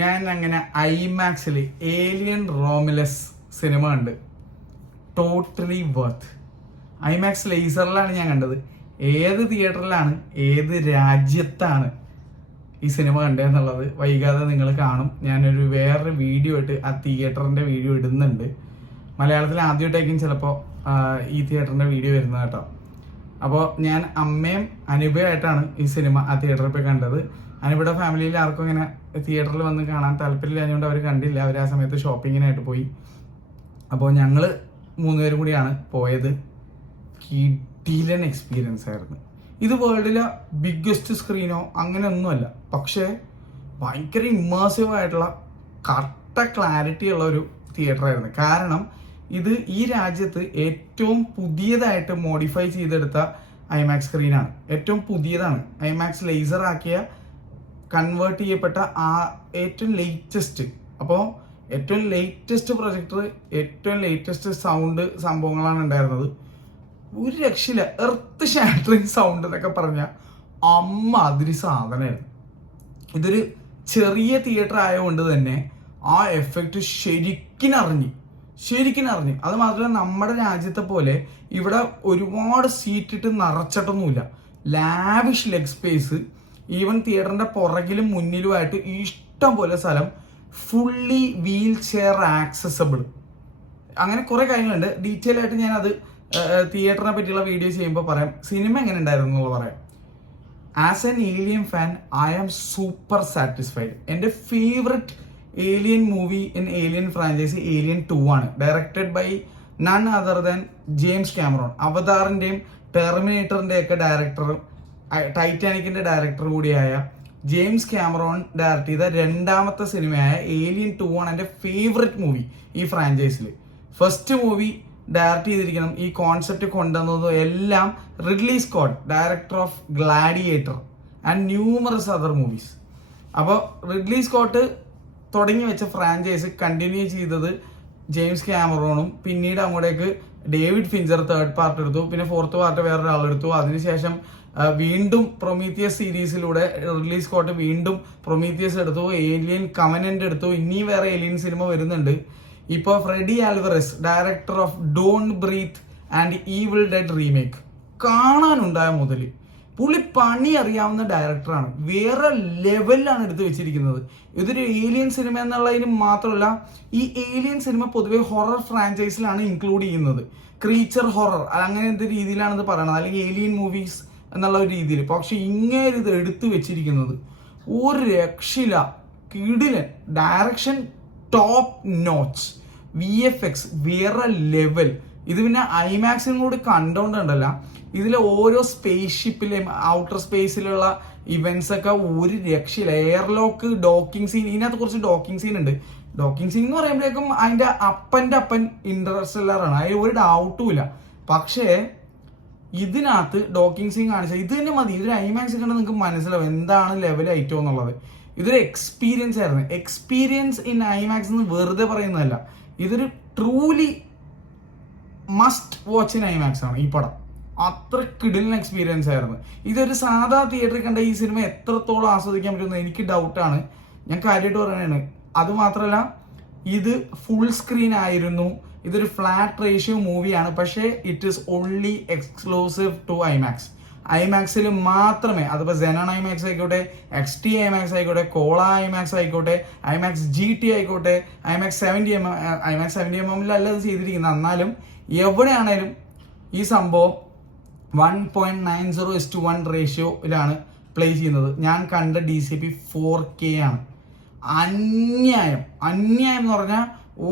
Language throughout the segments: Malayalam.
ഞാൻ അങ്ങനെ ഐമാക്സിൽ ഏലിയൻ റോമിലസ് സിനിമ കണ്ട്. Totally worth. ഐമാക്സ് ലേസറിലാണ് ഞാൻ കണ്ടത്. ഏത് തിയേറ്ററിലാണ്, ഏത് രാജ്യത്താണ് ഈ സിനിമ കണ്ടതെന്നുള്ളത് വൈകാതെ നിങ്ങൾ കാണും. ഞാനൊരു വേറൊരു വീഡിയോ ആയിട്ട് ആ തിയേറ്ററിൻ്റെ വീഡിയോ ഇടുന്നുണ്ട്. മലയാളത്തിൽ ആദ്യമായിട്ടായിരിക്കും ചിലപ്പോൾ ഈ തിയേറ്ററിൻ്റെ വീഡിയോ വരുന്നത് കേട്ടോ. അപ്പോൾ ഞാൻ അമ്മയും അനുഭവമായിട്ടാണ് ഈ സിനിമ ആ തിയേറ്ററിൽ പോയി കണ്ടത്. അനുഭവയുടെ ഫാമിലിയിൽ ആർക്കും ഇങ്ങനെ തിയേറ്ററിൽ വന്ന് കാണാൻ താല്പര്യമില്ലാഞ്ഞുകൊണ്ട് അവർ കണ്ടില്ല. അവർ ആ സമയത്ത് ഷോപ്പിങ്ങിനായിട്ട് പോയി. അപ്പോൾ ഞങ്ങൾ 3 പേരും കൂടിയാണ് പോയത്. കിടിലൻ എക്സ്പീരിയൻസ് ആയിരുന്നു. ഇത് വേൾഡിലെ ബിഗ്ഗസ്റ്റ് സ്ക്രീനോ അങ്ങനെയൊന്നുമല്ല, പക്ഷേ ഭയങ്കര ഇമ്മേഴ്സീവ് ആയിട്ടുള്ള കറക്റ്റ ക്ലാരിറ്റി ഉള്ള ഒരു തിയേറ്റർ ആയിരുന്നു. കാരണം ഇത് ഈ രാജ്യത്ത് ഏറ്റവും പുതിയതായിട്ട് മോഡിഫൈ ചെയ്തെടുത്ത ഐമാക്സ് സ്ക്രീനാണ്. ഏറ്റവും പുതിയതാണ്. ഐമാക്സ് ലേസർ ആക്കിയ കൺവേർട്ട് ചെയ്യപ്പെട്ട ആ ഏറ്റവും ലേറ്റസ്റ്റ്. അപ്പോൾ ഏറ്റവും ലേറ്റസ്റ്റ് പ്രൊജക്ടർ, ഏറ്റവും ലേറ്റസ്റ്റ് സൗണ്ട് സംഭവങ്ങളാണ് ഉണ്ടായിരുന്നത്. ഒരു രക്ഷയില്ല. എർത്ത് ഷാറ്ററിങ് സൗണ്ട് എന്നൊക്കെ പറഞ്ഞാൽ അതിരി സാധനമായിരുന്നു. ഇതൊരു ചെറിയ തിയേറ്റർ ആയതുകൊണ്ട് തന്നെ ആ എഫക്റ്റ് ശരിക്കും അറിഞ്ഞു. അത് മാത്രമല്ല, നമ്മുടെ രാജ്യത്തെ പോലെ ഇവിടെ ഒരുപാട് സീറ്റ് ഇട്ട് നിറച്ചിട്ടൊന്നുമില്ല. Lavish leg space. ഈവൻ തിയേറ്ററിന്റെ പുറകിലും മുന്നിലുമായിട്ട് ഇഷ്ടം പോലെ സ്ഥലം. Fully wheel chair accessible. അങ്ങനെ കുറെ കാര്യങ്ങളുണ്ട്. ഡീറ്റെയിൽ ആയിട്ട് ഞാനത് തിയേറ്ററിനെ പറ്റിയുള്ള വീഡിയോ ചെയ്യുമ്പോൾ പറയാം. സിനിമ എങ്ങനെ ഉണ്ടായിരുന്നു എന്നുള്ളത് പറയാം. As an Alien fan I am super satisfied. എൻ്റെ favourite Alien movie in Alien franchise Alien 2 ആണ്. Directed by none other than James Cameron. അവതാറിന്റെയും ടെർമിനേറ്ററിന്റെ ഒക്കെ ഡയറക്ടറും ടൈറ്റാനിക്കിന്റെ ഡയറക്ടർ കൂടിയായ ജെയിംസ് കാമറോൺ ഡയറക്ട് ചെയ്ത രണ്ടാമത്തെ സിനിമയായ ഏലിയൻ 2 ആണ് എൻ്റെ ഫേവററ്റ് മൂവി ഈ ഫ്രാഞ്ചൈസിൽ. ഫസ്റ്റ് മൂവി ഡയറക്ട് ചെയ്തിരിക്കണം, ഈ കോൺസെപ്റ്റ് കൊണ്ടുവന്നതും എല്ലാം Ridley Scott, director of gladiator and numerous other movies. അപ്പോൾ റിഡ്ലി സ്കോട്ട് തുടങ്ങി വെച്ച ഫ്രാഞ്ചൈസ് കണ്ടിന്യൂ ചെയ്തത് ജെയിംസ് കാമറോണും. പിന്നീട് അങ്ങോട്ടേക്ക് ഡേവിഡ് ഫിഞ്ചർ 3rd പാർട്ട് എടുത്തു. പിന്നെ 4th പാർട്ട് വേറൊരാളെടുത്തു. അതിനുശേഷം വീണ്ടും പ്രൊമീത്തിയസ് സീരീസിലൂടെ റിഡ്ലി സ്കോട്ട് വീണ്ടും പ്രൊമീത്തിയസ് എടുത്തു, ഏലിയൻ കവനന്റ് എടുത്തു. ഇനി വേറെ ഏലിയൻ സിനിമ വരുന്നുണ്ട്. ഇപ്പോൾ Fede Alvarez, director of Don't Breathe and Evil Dead remake, കാണാനുണ്ടായ മുതൽ പുള്ളി പണി അറിയാവുന്ന ഡയറക്ടറാണ്. വേറെ ലെവലിലാണ് എടുത്തു വെച്ചിരിക്കുന്നത്. ഇതൊരു ഏലിയൻ സിനിമ എന്നുള്ളതിന് മാത്രമല്ല, ഈ ഏലിയൻ സിനിമ പൊതുവെ ഹൊറർ ഫ്രാഞ്ചൈസിലാണ് ഇൻക്ലൂഡ് ചെയ്യുന്നത്. ക്രീച്ചർ ഹൊറർ അങ്ങനത്തെ രീതിയിലാണ് ഇത് പറയുന്നത്, അല്ലെങ്കിൽ ഏലിയൻ മൂവീസ് എന്നുള്ള ഒരു രീതിയിൽ. പക്ഷെ ഇങ്ങനെ ഇത് എടുത്തു വെച്ചിരിക്കുന്നത് ഒരു രക്ഷയില്ല. കിടിലൻ ഡയറക്ഷൻ, ടോപ്പ് നോച്ച്, VFX വേറെ ലെവൽ. ഇത് പിന്നെ ഐമാക്സിനും കൂടി കണ്ടോണ്ടല്ല, ഇതിലെ ഓരോ സ്പേസ് ഷിപ്പിലെയും ഔട്ടർ സ്പേസിലുള്ള ഇവന്റ്സ് ഒക്കെ ഒരു രക്ഷയില്ല. എയർലോക്ക്, ഡോക്കിംഗ് സീൻ, ഇതിനകത്ത് കുറച്ച് ഡോക്കിംഗ് സീൻ ഉണ്ട്. ഡോക്കിംഗ് സീൻ എന്ന് പറയുമ്പോഴേക്കും അതിന്റെ അപ്പൻ ഇന്റർസ്റ്റെല്ലറാണ്, അതിൽ ഒരു ഡൗട്ടും ഇല്ല. പക്ഷേ ഇതിനകത്ത് ഡോക്കിംഗ് സീൻ കാണിച്ചാൽ ഇത് തന്നെ മതി. ഇതൊരു ഐമാക്സ് കണ്ട് നിങ്ങൾക്ക് മനസ്സിലാവും എന്താണ് ലെവൽ ഐറ്റം എന്നുള്ളത്. ഇതൊരു എക്സ്പീരിയൻസ് ആയിരുന്നു. എക്സ്പീരിയൻസ് ഇൻ ഐമാക്സ് എന്ന് വെറുതെ പറയുന്നതല്ല, ഇതൊരു truly must watch in IMAX ആണ് ഈ പടം. അത്ര കിടിലൻ എക്സ്പീരിയൻസ് ആയിരുന്നു. ഇതൊരു സാധാ തിയേറ്ററിൽ കണ്ട ഈ സിനിമ എത്രത്തോളം ആസ്വദിക്കാൻ പറ്റുമെന്ന് എനിക്ക് ഡൗട്ടാണ്. ഞാൻ കാര്യമായിട്ട് പറയുകയാണ്. അതുമാത്രമല്ല, ഇത് ഫുൾ സ്ക്രീൻ ആയിരുന്നു. ഇതൊരു ഫ്ലാറ്റ് റേഷ്യോ മൂവിയാണ്. പക്ഷേ it is only exclusive to IMAX. ഐമാക്സിൽ മാത്രമേ, അതിപ്പോൾ സെനൺ ഐമാക്സ് ആയിക്കോട്ടെ, XT ഐമാക്സ് ആയിക്കോട്ടെ, കോള ഐമാക്സ് ആയിക്കോട്ടെ, IMAX GT ആയിക്കോട്ടെ, IMAX 70mm ഇത് ചെയ്തിരിക്കുന്നത്. എന്നാലും എവിടെയാണേലും ഈ സംഭവം 1.90:1 റേഷ്യോയിലാണ് പ്ലേ ചെയ്യുന്നത്. ഞാൻ കണ്ട DCP 4K ആണ്. അന്യായം എന്ന് പറഞ്ഞാൽ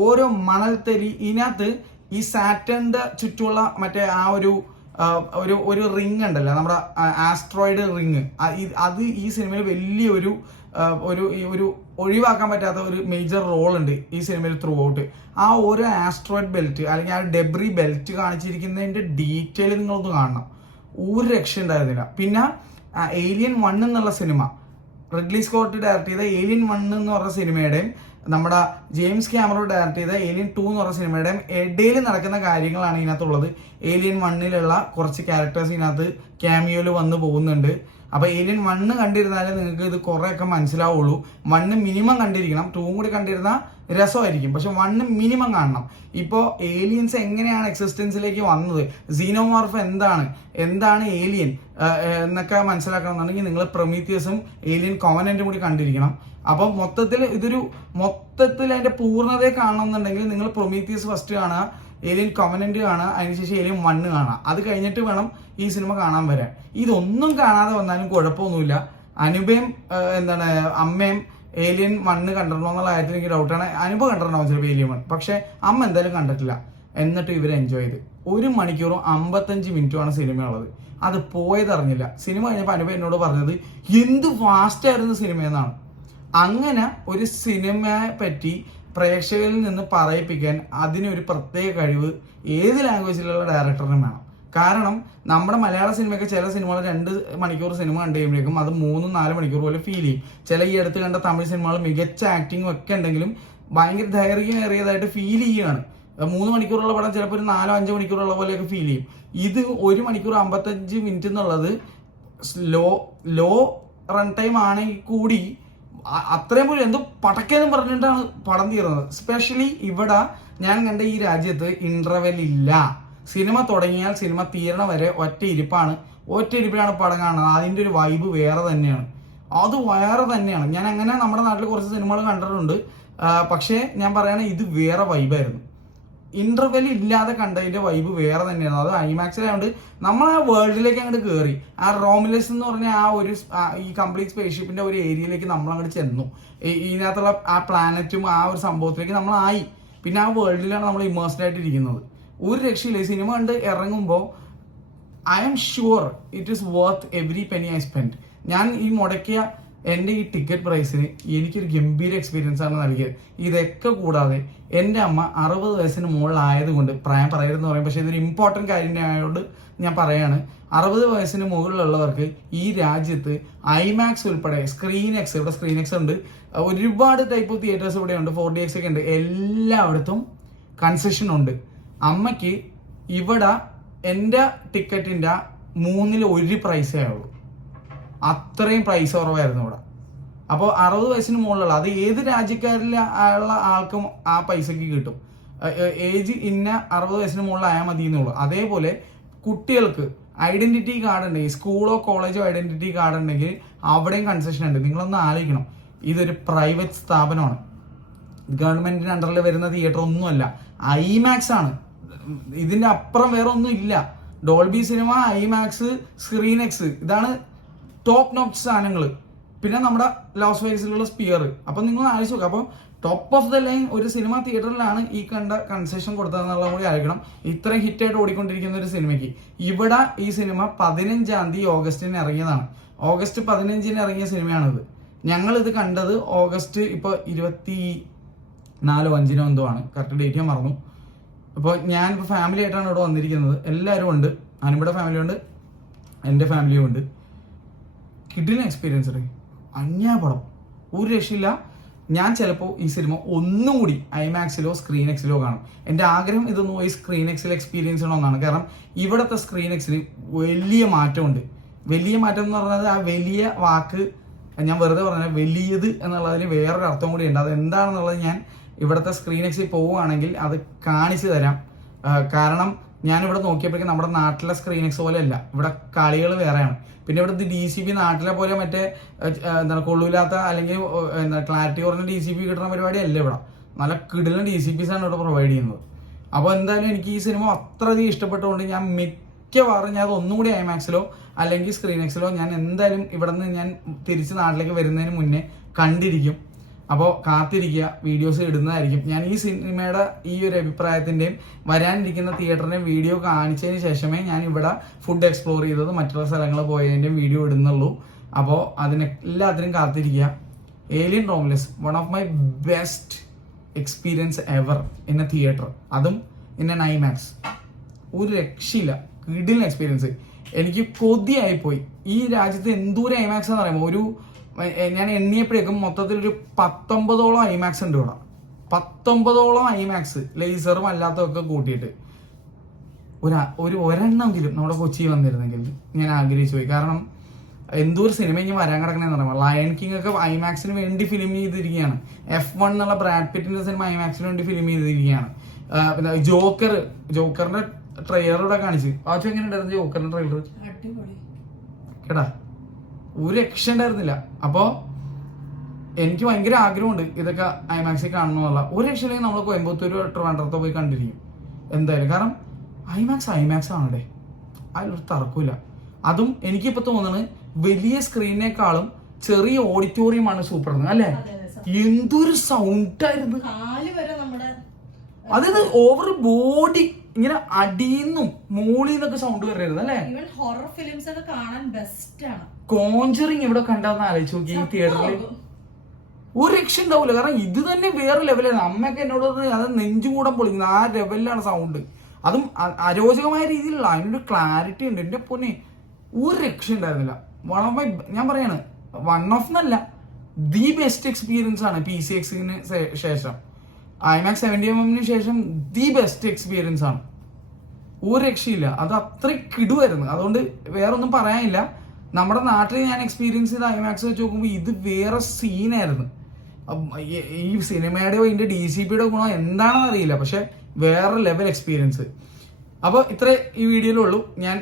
ഓരോ മണൽത്തരി ഇതിനകത്ത് ഈ സാറ്റന്റെ ചുറ്റുമുള്ള മറ്റേ ആ ഒരു റിങ് ഉണ്ടല്ലോ, നമ്മുടെ ആസ്ട്രോയിഡ് റിങ്, അത് ഈ സിനിമയിൽ വലിയൊരു ഒരു ഒഴിവാക്കാൻ പറ്റാത്ത ഒരു മേജർ റോൾ ഉണ്ട് ഈ സിനിമയിൽ ത്രൂ ഔട്ട്. ആ ഓരോ ആസ്ട്രോയിഡ് ബെൽറ്റ് അല്ലെങ്കിൽ ആ ഡെബ്രി ബെൽറ്റ് കാണിച്ചിരിക്കുന്നതിന്റെ ഡീറ്റെയിൽ നിങ്ങളൊന്ന് കാണണം. ഒരു രക്ഷ ഉണ്ടായിരുന്നില്ല. പിന്നെ ഏലിയൻ 1 എന്നുള്ള സിനിമ, റിഡ്ലി സ്കോട്ട് ഡയറക്ട് ചെയ്ത ഏലിയൻ 1 എന്ന് പറഞ്ഞ സിനിമയുടെയും നമ്മുടെ ജെയിംസ് കാമറോൺ ഡയറക്ട് ചെയ്ത ഏലിയൻ 2 എന്ന് പറഞ്ഞ സിനിമയുടെയും ഇടയിൽ നടക്കുന്ന കാര്യങ്ങളാണ് ഇതിനകത്തുള്ളത്. ഏലിയൻ 1 കുറച്ച് ക്യാരക്ടേഴ്സ് ഇതിനകത്ത് ക്യാമിയോയിൽ വന്ന് പോകുന്നുണ്ട്. അപ്പോൾ ഏലിയൻ 1 കണ്ടിരുന്നാലേ നിങ്ങൾക്ക് ഇത് കുറേയൊക്കെ മനസ്സിലാവുള്ളൂ. 1 മിനിമം കണ്ടിരിക്കണം, 2 കൂടി കണ്ടിരുന്നാൽ രസമായിരിക്കും. പക്ഷെ 1 മിനിമം കാണണം. ഇപ്പോൾ ഏലിയൻസ് എങ്ങനെയാണ് എക്സിസ്റ്റൻസിലേക്ക് വന്നത്, സീനോമോർഫ് എന്താണ് ഏലിയൻ എന്നൊക്കെ മനസ്സിലാക്കണമെന്നുണ്ടെങ്കിൽ നിങ്ങൾ പ്രൊമീത്തിയസും ഏലിയൻ കോവനന്റും കൂടി കണ്ടിരിക്കണം. അപ്പോൾ മൊത്തത്തിൽ അതിന്റെ പൂർണ്ണതയെ കാണണമെന്നുണ്ടെങ്കിൽ നിങ്ങൾ പ്രൊമീത്തിയസ് ഫസ്റ്റ് കാണുക, ഏലിയൻ കോവനന്റ് കാണുക, അതിനുശേഷം ഏലിയൻ 1 കാണുക. അത് കഴിഞ്ഞിട്ട് വേണം ഈ സിനിമ കാണാൻ വരാൻ. ഇതൊന്നും കാണാതെ വന്നാലും കുഴപ്പമൊന്നുമില്ല. അനുപയും അമ്മയും ഏലിയൻ 1 കണ്ടിട്ടുണ്ടോ എന്നുള്ള കാര്യത്തിൽ എനിക്ക് ഡൗട്ടാണ്. അനുഭവം കണ്ടിട്ടുണ്ടാവും ചിലപ്പോൾ ഏലിയൻ 1, പക്ഷെ അമ്മ എന്തായാലും കണ്ടിട്ടില്ല. എന്നിട്ട് ഇവർ എൻജോയ് ചെയ്ത് 1 മണിക്കൂറും 55 മിനിറ്റുമാണ് സിനിമയുള്ളത്. അത് പോയതറിഞ്ഞില്ല. സിനിമ കഴിഞ്ഞപ്പോൾ അനുഭവം എന്നോട് പറഞ്ഞത് എന്ത് ഫാസ്റ്റ് ആയിരുന്നു സിനിമയെന്നാണ്. അങ്ങനെ ഒരു സിനിമയെ പറ്റി പ്രേക്ഷകരിൽ നിന്ന് പറയിപ്പിക്കാൻ അതിനൊരു പ്രത്യേക കഴിവ് ഏത് ലാംഗ്വേജിലുള്ള ഡയറക്ടറിനും വേണം. കാരണം നമ്മുടെ മലയാള സിനിമയൊക്കെ ചില സിനിമകൾ 2 മണിക്കൂർ സിനിമ കണ്ടു കഴിയുമ്പോഴേക്കും അത് 3-4 മണിക്കൂർ പോലെ ഫീൽ ചെയ്യും. ചില ഈ അടുത്ത് കണ്ട തമിഴ് സിനിമകൾ മികച്ച ആക്ടിങ്ങും ഒക്കെ ഉണ്ടെങ്കിലും ഭയങ്കര ദൈർഘ്യമേറിയതായിട്ട് ഫീൽ ചെയ്യുകയാണ്. 3 മണിക്കൂറുള്ള പടം ചിലപ്പോൾ ഒരു 4-5 മണിക്കൂറുള്ള പോലെയൊക്കെ ഫീൽ ചെയ്യും. ഇത് 1 മണിക്കൂർ 55 മിനിറ്റ് എന്നുള്ളത് ലോ റൺ ടൈം ആണെങ്കിൽ കൂടി അത്രയും പോലും എന്തോ പടക്കെന്നും പറഞ്ഞിട്ടാണ് പടം തീർന്നത്. സ്പെഷ്യലി ഇവിടെ ഞാൻ കണ്ട ഈ രാജ്യത്ത് ഇന്റർവെൽ ഇല്ല. സിനിമ തുടങ്ങിയാൽ സിനിമ തീരണ വരെ ഒറ്റ ഇരിപ്പിലാണ് പടം കാണുന്നത്. അതിൻ്റെ ഒരു വൈബ് വേറെ തന്നെയാണ്. ഞാൻ അങ്ങനെ നമ്മുടെ നാട്ടിൽ കുറച്ച് സിനിമകൾ കണ്ടിട്ടുണ്ട്. പക്ഷേ ഞാൻ പറയണ ഇത് വേറെ വൈബായിരുന്നു. ഇന്റർവെൽ ഇല്ലാതെ കണ്ടതിന്റെ വൈബ് വേറെ തന്നെയാണ്. അത് ഐമാക്സിലായതുകൊണ്ട് നമ്മൾ ആ വേൾഡിലേക്ക് അങ്ങോട്ട് കയറി. ആ റോമിലസ് എന്ന് പറഞ്ഞ ഈ കംപ്ലീറ്റ് സ്പേസ്ഷിപ്പിന്റെ ഒരു ഏരിയയിലേക്ക് നമ്മൾ അങ്ങോട്ട് ചെന്നു. ഇതിനകത്തുള്ള ആ പ്ലാനറ്റും ആ ഒരു സംഭവത്തിലേക്ക് നമ്മളായി. പിന്നെ ആ വേൾഡിലാണ് നമ്മൾ ഇമേഴ്സ്ഡ് ആയിട്ട് ഇരിക്കുന്നത്. ഒരു രക്ഷയില്ല. സിനിമ കണ്ട് ഇറങ്ങുമ്പോൾ I am sure it is worth every penny I spend. ഞാൻ ഈ മുടക്കിയ എൻ്റെ ഈ ടിക്കറ്റ് പ്രൈസിന് എനിക്കൊരു ഗംഭീര എക്സ്പീരിയൻസ് ആണ് നൽകിയത്. ഇതൊക്കെ കൂടാതെ എൻ്റെ അമ്മ 60 വയസ്സിന് മുകളിലായതുകൊണ്ട്, പ്രായം പറയരുതെന്ന് പറയും, പക്ഷേ ഇതൊരു ഇമ്പോർട്ടൻറ്റ് കാര്യം ആയതുകൊണ്ട് ഞാൻ പറയാണ്, 60 വയസ്സിന് മുകളിലുള്ളവർക്ക് ഈ രാജ്യത്ത് ഐമാക്സ് ഉൾപ്പെടെ ഇവിടെ സ്ക്രീൻ എക്സ് ഉണ്ട്, ഒരുപാട് ടൈപ്പ് ഓഫ് തിയേറ്റേഴ്സ് ഇവിടെ ഉണ്ട്, 4DX ഒക്കെ ഉണ്ട്, എല്ലായിടത്തും കൺസെഷൻ ഉണ്ട്. അമ്മയ്ക്ക് ഇവിടെ എൻ്റെ ടിക്കറ്റിൻ്റെ 1/3 പ്രൈസേ ആവുള്ളൂ. അത്രയും പ്രൈസ് കുറവായിരുന്നു ഇവിടെ. അപ്പോൾ 60 വയസ്സിന് മുകളിലുള്ള, അത് ഏത് രാജ്യക്കാരിലുള്ള ആൾക്കും ആ പൈസക്ക് കിട്ടും. ഏജ് 60 വയസ്സിന് മുകളിലായാൽ മതി എന്നുള്ളൂ. അതേപോലെ കുട്ടികൾക്ക് ഐഡന്റിറ്റി കാർഡ് ഉണ്ടെങ്കിൽ, സ്കൂളോ കോളേജോ ഐഡന്റിറ്റി കാർഡ് ഉണ്ടെങ്കിൽ അവിടെയും കൺസെഷൻ ഉണ്ട്. നിങ്ങളൊന്ന് ആലോചിക്കണം, ഇതൊരു പ്രൈവറ്റ് സ്ഥാപനമാണ്, ഗവൺമെന്റിന്റെ അണ്ടറിൽ വരുന്ന തിയേറ്റർ ഒന്നുമല്ല, ഐമാക്സ് ആണ്. ഇതിന്റെ അപ്പുറം വേറെ ഒന്നും ഇല്ല. Dolby cinema, IMAX, screen X, ഇതാണ് ടോപ്പ് നോച്ച് സാധനങ്ങൾ. പിന്നെ നമ്മുടെ ലോസ് വേഗസിലുള്ള സ്പിയർ. അപ്പം നിങ്ങൾ ആലോചിച്ച് നോക്കുക. അപ്പോൾ ടോപ്പ് ഓഫ് ദ ലൈൻ ഒരു സിനിമ തിയേറ്ററിലാണ് ഈ കണ്ട കൺസെഷൻ കൊടുത്തതെന്നുള്ളത് കൂടി ആയിരിക്കണം. ഇത്രയും ഹിറ്റായിട്ട് ഓടിക്കൊണ്ടിരിക്കുന്ന ഒരു സിനിമയ്ക്ക് ഇവിടെ ഈ സിനിമ 15-ാം തീയതി ഓഗസ്റ്റിന് ഇറങ്ങിയതാണ്. ഓഗസ്റ്റ് 15-ന് ഇറങ്ങിയ സിനിമയാണിത്. ഞങ്ങളിത് കണ്ടത് ഓഗസ്റ്റ് ഇപ്പോൾ 24-5 എന്തോ ആണ്, കറക്റ്റ് ഡേറ്റ് ഞാൻ മറന്നു. അപ്പോൾ ഞാനിപ്പോൾ ഫാമിലി ആയിട്ടാണ് ഇവിടെ വന്നിരിക്കുന്നത്. എല്ലാവരും ഉണ്ട്, അനുപയുടെ ഫാമിലി ഉണ്ട്, എൻ്റെ ഫാമിലിയും ഉണ്ട്. കിഡിലിന് എക്സ്പീരിയൻസ് ഉണ്ട്. അന്യായ പടം, ഒരു രക്ഷയില്ല. ഞാൻ ചിലപ്പോൾ ഈ സിനിമ ഒന്നും കൂടി ഐമാക്സിലോ സ്ക്രീൻ എക്സിലോ കാണും. എൻ്റെ ആഗ്രഹം ഇതൊന്നും പോയി സ്ക്രീൻ എക്സിൽ എക്സ്പീരിയൻസ് ചെയ്യണമെന്നാണ്. കാരണം ഇവിടുത്തെ സ്ക്രീൻ എക്സിൽ വലിയ മാറ്റമുണ്ട്. വലിയ മാറ്റം എന്ന് പറഞ്ഞാൽ ആ വലിയ വാക്ക് ഞാൻ വെറുതെ പറഞ്ഞാൽ വലിയത് എന്നുള്ളതിന് വേറൊരു അർത്ഥം കൂടി ഉണ്ട്. അത് എന്താണെന്നുള്ളത് ഞാൻ ഇവിടുത്തെ സ്ക്രീൻ എക്സിൽ പോവുകയാണെങ്കിൽ അത് കാണിച്ചു തരാം. കാരണം ഞാനിവിടെ നോക്കിയപ്പോഴേക്കും നമ്മുടെ നാട്ടിലെ സ്ക്രീൻ എക്സ് പോലെ അല്ല, ഇവിടെ കളികൾ വേറെയാണ്. പിന്നെ ഇവിടുത്തെ DCP നാട്ടിലെ പോലെ മറ്റേ കൊള്ളൂലാത്ത അല്ലെങ്കിൽ ക്ലാരിറ്റി കുറഞ്ഞ DCP കിട്ടുന്ന പരിപാടി അല്ല ഇവിടെ. നല്ല കിടിലൻ DCPs ആണ് ഇവിടെ പ്രൊവൈഡ് ചെയ്യുന്നത്. അപ്പോൾ എന്തായാലും എനിക്ക് ഈ സിനിമ അത്രയധികം ഇഷ്ടപ്പെട്ടുകൊണ്ട് ഞാൻ മിക്കവാറും ഞാൻ ഒന്നും കൂടി ഐമാക്സിലോ അല്ലെങ്കിൽ സ്ക്രീൻ എക്സിലോ ഞാൻ എന്തായാലും ഇവിടെ നിന്ന് ഞാൻ തിരിച്ച് നാട്ടിലേക്ക് വരുന്നതിന് മുന്നേ കണ്ടിരിക്കും. അപ്പോൾ കാത്തിരിക്കുക, വീഡിയോസ് ഇടുന്നതായിരിക്കും. ഞാൻ ഈ സിനിമയുടെ ഈ ഒരു അഭിപ്രായത്തിൻ്റെയും വരാനിരിക്കുന്ന തിയേറ്ററിൻ്റെയും വീഡിയോ കാണിച്ചതിന് ശേഷമേ ഞാൻ ഇവിടെ ഫുഡ് എക്സ്പ്ലോർ ചെയ്തത് മറ്റുള്ള സ്ഥലങ്ങൾ പോയതിൻ്റെയും വീഡിയോ ഇടുന്നുള്ളൂ. അപ്പോൾ അതിനെല്ലാത്തിനും കാത്തിരിക്കുക. Alien Romulus, one of my best experience ever in a theatre, അതും ഇൻ എൻ ഐമാക്സ്. ഒരു രക്ഷയില്ല, കിടിലൻ എക്സ്പീരിയൻസ്. എനിക്ക് കൊതിയായിപ്പോയി. ഈ രാജ്യത്ത് എന്തോരം ഐമാക്സ് എന്ന് പറയുമ്പോൾ ഞാൻ എണ്ണിയപ്പോഴേക്കും മൊത്തത്തിലൊരു 19ഓളം ഐമാക്സ് ഉണ്ട് ഇവിടെ. 19ഓളം ഐമാക്സ്, ലേസറും അല്ലാത്തതൊക്കെ കൂട്ടിയിട്ട് ഒരെണ്ണമെങ്കിലും നമ്മുടെ കൊച്ചി വന്നിരുന്നെങ്കിൽ ഞാൻ ആഗ്രഹിച്ചു പോയി. കാരണം എന്തോ ഒരു സിനിമ ഇങ്ങനെ വരാൻ കിടക്കണെന്ന് പറയുമ്പോൾ ലയൺ കിങ് ഒക്കെ ഐമാക്സിന് വേണ്ടി ഫിലിം ചെയ്തിരിക്കുകയാണ്. F1 എന്നുള്ള ബ്രാഡ് പിറ്റിന്റെ സിനിമ ഐമാക്സിന് വേണ്ടി ഫിലിം ചെയ്തിരിക്കുകയാണ്. പിന്നെ ജോക്കറിന്റെ ട്രെയിലർ ഇവിടെ കാണിച്ചു. ആദ്യം എങ്ങനെ ഉണ്ടായിരുന്നു ജോക്കറിന്റെ ട്രെയിലർ? കേട്ടാ, ഒരു രക്ഷ ഉണ്ടായിരുന്നില്ല. അപ്പോ എനിക്ക് ഭയങ്കര ആഗ്രഹമുണ്ട് ഇതൊക്കെ ഐമാക്സിൽ കാണണമെന്നുള്ള. ഒരു രക്ഷയില്ലെങ്കിൽ നമ്മൾ കോയമ്പത്തൂർ ട്രിവാൻഡ്രത്തോ പോയി കണ്ടിരിക്കും എന്തായാലും. കാരണം ഐമാക്സ് ആണല്ലേ, അതിലൊരു തർക്കമില്ല. അതും എനിക്കിപ്പോ തോന്നുന്നത് വലിയ സ്ക്രീനേക്കാളും ചെറിയ ഓഡിറ്റോറിയമാണ് സൂപ്പർ അല്ലേ? എന്തൊരു സൗണ്ട് ആയിരുന്നു. അതായത് ഓവർ ബോഡി ഇങ്ങനെ അടിയിന്നും മോളിന്നൊക്കെ സൗണ്ട് വരരുത് അല്ലേ? കോഞ്ചറിങ് ഇവിടെ കണ്ടാന്ന് ആലോചിച്ച് നോക്കി ഈ തിയേറ്ററിൽ ഒരു രക്ഷ ഉണ്ടാവില്ല. കാരണം ഇത് തന്നെ വേറെ ലെവലാണ്. അമ്മയൊക്കെ എന്നോട് അത് നെഞ്ചുകൂടം പൊളിക്കുന്നത് ആ ലെവലിലാണ് സൗണ്ട്. അതും അരോചകമായ രീതിയിലുള്ള അതിനൊരു ക്ലാരിറ്റി ഉണ്ട്. എന്റെ പൊന്നെ ഒരു രക്ഷ ഉണ്ടായിരുന്നില്ല. ഞാൻ പറയാണ് വൺ ഓഫ് എന്നല്ല, ദി ബെസ്റ്റ് എക്സ്പീരിയൻസ് ആണ് PCXന് ശേഷം, ഐമാക്സ് 70mm ശേഷം ദി ബെസ്റ്റ് എക്സ്പീരിയൻസ് ആണ്. ഒരു രക്ഷയില്ല. അത് അത്ര കിടുവായിരുന്നു. അതുകൊണ്ട് വേറെ ഒന്നും പറയാനില്ല. നമ്മുടെ നാട്ടിൽ ഞാൻ എക്സ്പീരിയൻസ് ചെയ്ത ഐമാക്സ് വെച്ച് നോക്കുമ്പോൾ ഇത് വേറെ സീനായിരുന്നു. ഈ സിനിമയുടെയോ ഇതിന്റെ DCPയുടെ ഗുണം എന്താണെന്ന് അറിയില്ല, പക്ഷെ വേറെ ലെവൽ എക്സ്പീരിയൻസ്. അപ്പോൾ ഇത്രേ ഈ വീഡിയോയിലുള്ളൂ. ഞാൻ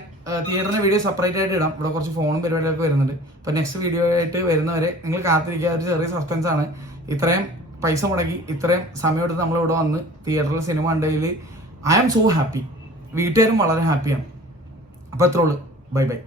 തിയേറ്ററിന്റെ വീഡിയോ സെപ്പറേറ്റ് ആയിട്ട് ഇടാം. ഇവിടെ കുറച്ച് ഫോണും പരിപാടികളൊക്കെ വരുന്നുണ്ട്. അപ്പോൾ നെക്സ്റ്റ് വീഡിയോ ആയിട്ട് വരുന്നവരെ നിങ്ങൾ കാത്തിരിക്കുക. ഒരു ചെറിയ സസ്പെൻസ് ആണ്. ഇത്രയും പൈസ മുടക്കി ഇത്രയും സമയം എടുത്ത് നമ്മളിവിടെ വന്ന് തിയേറ്ററിൽ സിനിമ കണ്ടതിൽ ഐ ആം സോ ഹാപ്പി. വീട്ടുകാരും വളരെ ഹാപ്പിയാണ്. അപ്പോൾ അത്രേ ഉള്ളൂ. Bye bye.